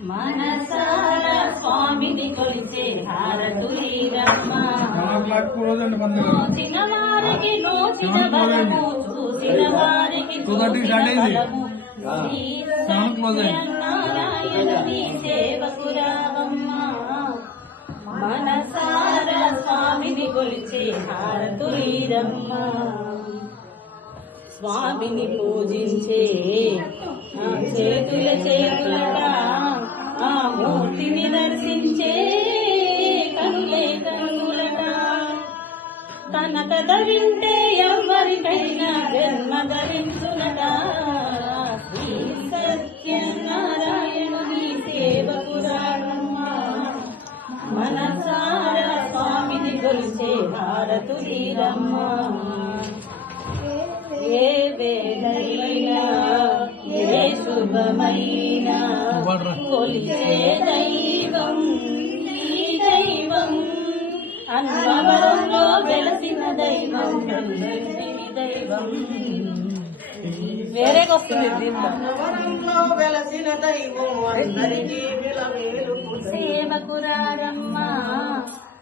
మనసారా స్వామిని కొలిచే హారతులీరమ్మ చూసిన వారికి నోచిన బలము చూసిన వారికి బలము నారాయణుని సేవకురావమ్మ మనసారా స్వామిని కొలిచే హారతులీరమ్మ స్వామిని పూజించే చేతులగా ఆ మూర్తిని దర్శించే కనులగా తన ధరింటే ఎవరికైనా జన్మ ధరించునగా శ్రీ సత్యనారాయణుని సేవకురారమ్మ మనసారా స్వామిని కొలిచే హారతులీరమ్మ ఏ వేళైనా ఏ శుభమైనా కొలిచే దైవం ఈ దైవం అన్నవరంలో వెలసిన దైవం దైవం వేరేగా వస్తుంది అన్నవరంలో వెలసిన దైవం అందరికీ సేవకురారమ్మ